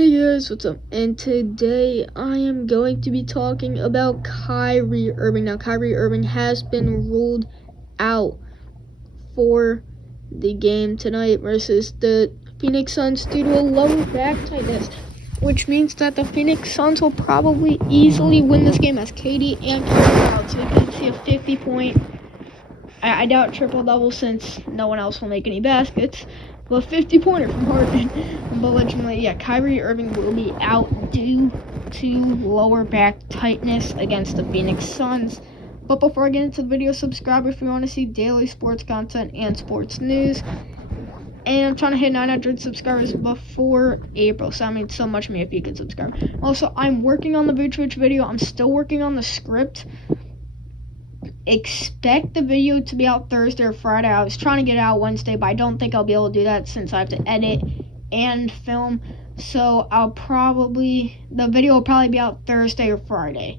Hey guys, what's up? And today I am going to be talking about Kyrie Irving. Now, Kyrie Irving has been ruled out for the game tonight versus the Phoenix Suns due to a lower back tightness, which means that the Phoenix Suns will probably easily win this game as KD and Kyrie are out. So you can see a 50-point. I doubt triple-double since no one else will make any baskets. Well, 50-pointer from Harden. But legitimately, yeah, Kyrie Irving will be out due to lower back tightness against the Phoenix Suns. But before I get into the video, subscribe if you want to see daily sports content and sports news. And I'm trying to hit 900 subscribers before April, so that means so much to me if you can subscribe. Also, I'm working on the Vucevic video. I'm still working on the script. Expect the video to be out Thursday or Friday. I was trying to get it out Wednesday, but I don't think I'll be able to do that since I have to edit and film. So the video will probably be out Thursday or Friday.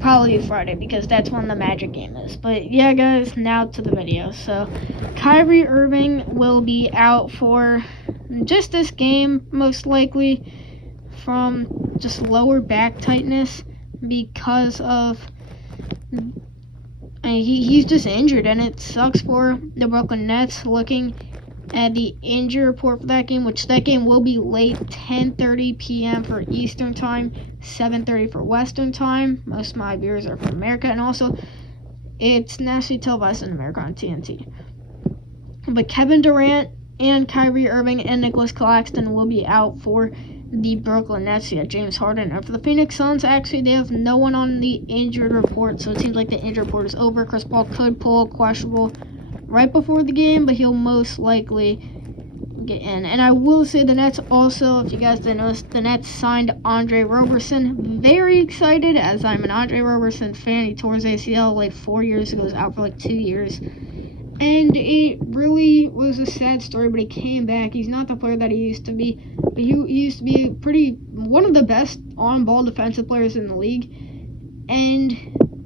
Probably Friday because that's when the Magic game is. But yeah, guys, now to the video. So Kyrie Irving will be out for just this game, most likely from just lower back tightness because of he's just injured, and it sucks for the Brooklyn Nets. Looking at the injury report for that game, which that game will be late, 10:30 p.m. for Eastern Time, 7:30 for Western Time. Most of my viewers are from America, and also it's nationally televised in America on TNT. But Kevin Durant and Kyrie Irving and Nicholas Claxton will be out for the Brooklyn Nets. Yeah, James Harden. And for the Phoenix Suns, actually, they have no one on the injured report, so it seems like the injured report is over. Chris Paul could pull a questionable right before the game, but he'll most likely get in. And I will say the Nets also, if you guys didn't notice, the Nets signed Andre Roberson. Very excited, as I'm an Andre Roberson fan. He tore his ACL like 4 years ago. He was out for like 2 years. And it really was a sad story, but he came back. He's not the player that he used to be, but he used to be one of the best on-ball defensive players in the league. And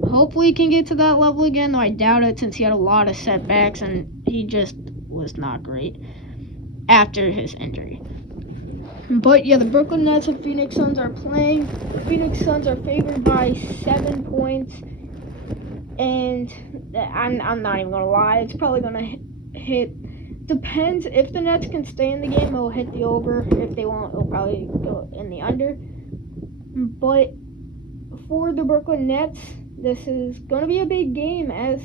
hopefully he can get to that level again, though I doubt it since he had a lot of setbacks and he just was not great after his injury. But yeah, the Brooklyn Nets and Phoenix Suns are playing. The Phoenix Suns are favored by 7 points. And I'm not even going to lie, it's probably going to hit, depends, if the Nets can stay in the game, it'll hit the over. If they won't, it'll probably go in the under. But for the Brooklyn Nets, this is going to be a big game, as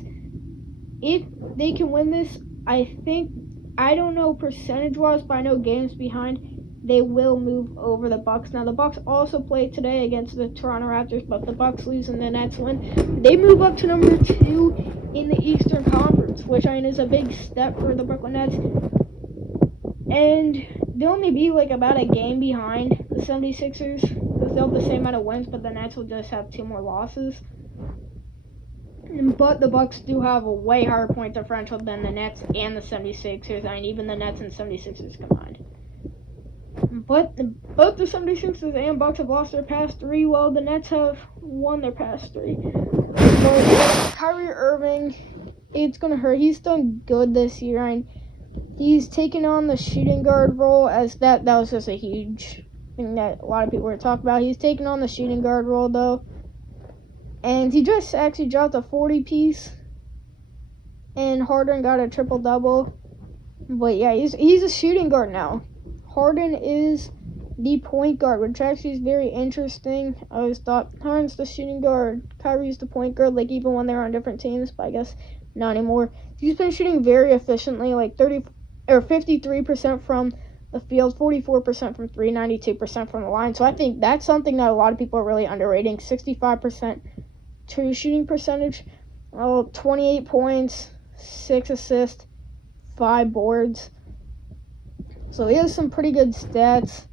if they can win this, I don't know percentage-wise, but I know games behind, they will move over the Bucks. Now, the Bucks also play today against the Toronto Raptors, but the Bucks lose and the Nets win. They move up to number 2 in the Eastern Conference, which I mean is a big step for the Brooklyn Nets. And they'll only be like about a game behind the 76ers, because they'll have the same amount of wins, but the Nets will just have 2 more losses. But the Bucks do have a way higher point differential than the Nets and the 76ers. I mean, even the Nets and 76ers combined. But both the 76ers and Bucks have lost their past 3, while the Nets have won their past 3. But Kyrie Irving, it's going to hurt. He's done good this year, and he's taken on the shooting guard role, as that was just a huge thing that a lot of people were talking about. He's taken on the shooting guard role, though. And he just actually dropped a 40-piece, and Harden got a triple-double. But yeah, he's a shooting guard now. Harden is the point guard, which actually is very interesting. I always thought Harden's the shooting guard, Kyrie's the point guard, like even when they're on different teams, but I guess not anymore. He's been shooting very efficiently, like 53% from the field, 44% from 3, 92% from the line. So I think that's something that a lot of people are really underrating. 65% true shooting percentage, 28 points, 6 assists, 5 boards. So he has some pretty good stats.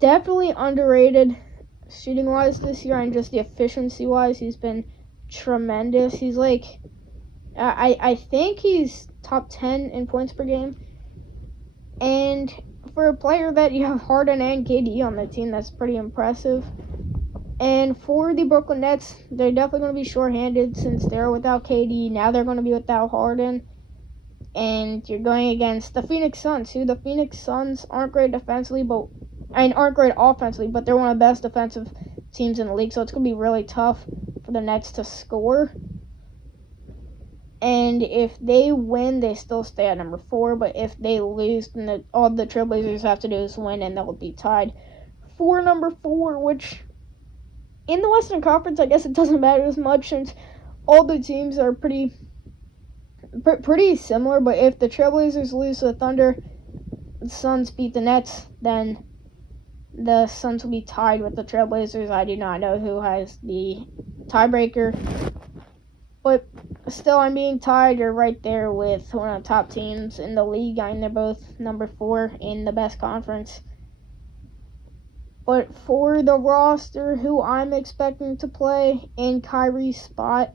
Definitely underrated shooting-wise this year, and just the efficiency-wise, he's been tremendous. He's like, I think he's top 10 in points per game. And for a player that you have Harden and KD on the team, that's pretty impressive. And for the Brooklyn Nets, they're definitely going to be shorthanded since they're without KD. Now they're going to be without Harden. And you're going against the Phoenix Suns, who the Phoenix Suns aren't great defensively, but aren't great offensively, but they're one of the best defensive teams in the league. So it's going to be really tough for the Nets to score. And if they win, they still stay at number 4. But if they lose, then all the Trailblazers have to do is win, and they'll be tied for number 4, which in the Western Conference, I guess it doesn't matter as much since all the teams are pretty similar. But if the Trailblazers lose to the Thunder, the Suns beat the Nets, then the Suns will be tied with the Trailblazers. I do not know who has the tiebreaker. But still, I'm being tied or right there with one of the top teams in the league. I mean, they're both number 4 in the best conference. But for the roster, who I'm expecting to play in Kyrie's spot,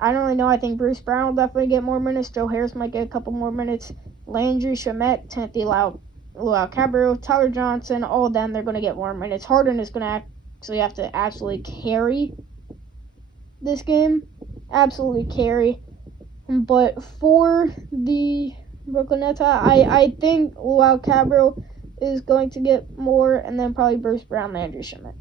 I don't really know. I think Bruce Brown will definitely get more minutes. Joe Harris might get a couple more minutes. Landry Shamet, Timothy Luau Cabarrot, Tyler Johnson, all of them, they're going to get more minutes. Harden is going to actually have to absolutely carry this game. Absolutely carry. But for the Brooklyn Nets, I think Luau Cabarrot is going to get more, and then probably Bruce Brown, Landry Shamet.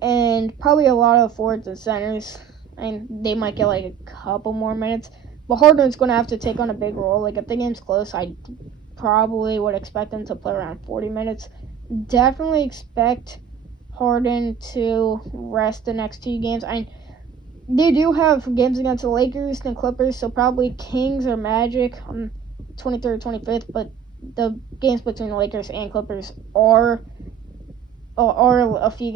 And probably a lot of forwards and centers. And they might get like a couple more minutes. But Harden's going to have to take on a big role. Like, if the game's close, I probably would expect him to play around 40 minutes. Definitely expect Harden to rest the next 2 games. They do have games against the Lakers and Clippers, so probably Kings or Magic on 23rd, 25th. But the games between the Lakers and Clippers are a few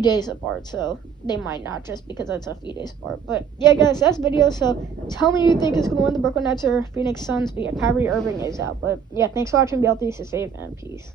days apart, so they might not, just because it's a few days apart. But yeah, guys, that's the video. So tell me who you think is going to win, the Brooklyn Nets or Phoenix Suns. But yeah, Kyrie Irving is out. But yeah, thanks for watching. Be healthy, stay safe, and peace.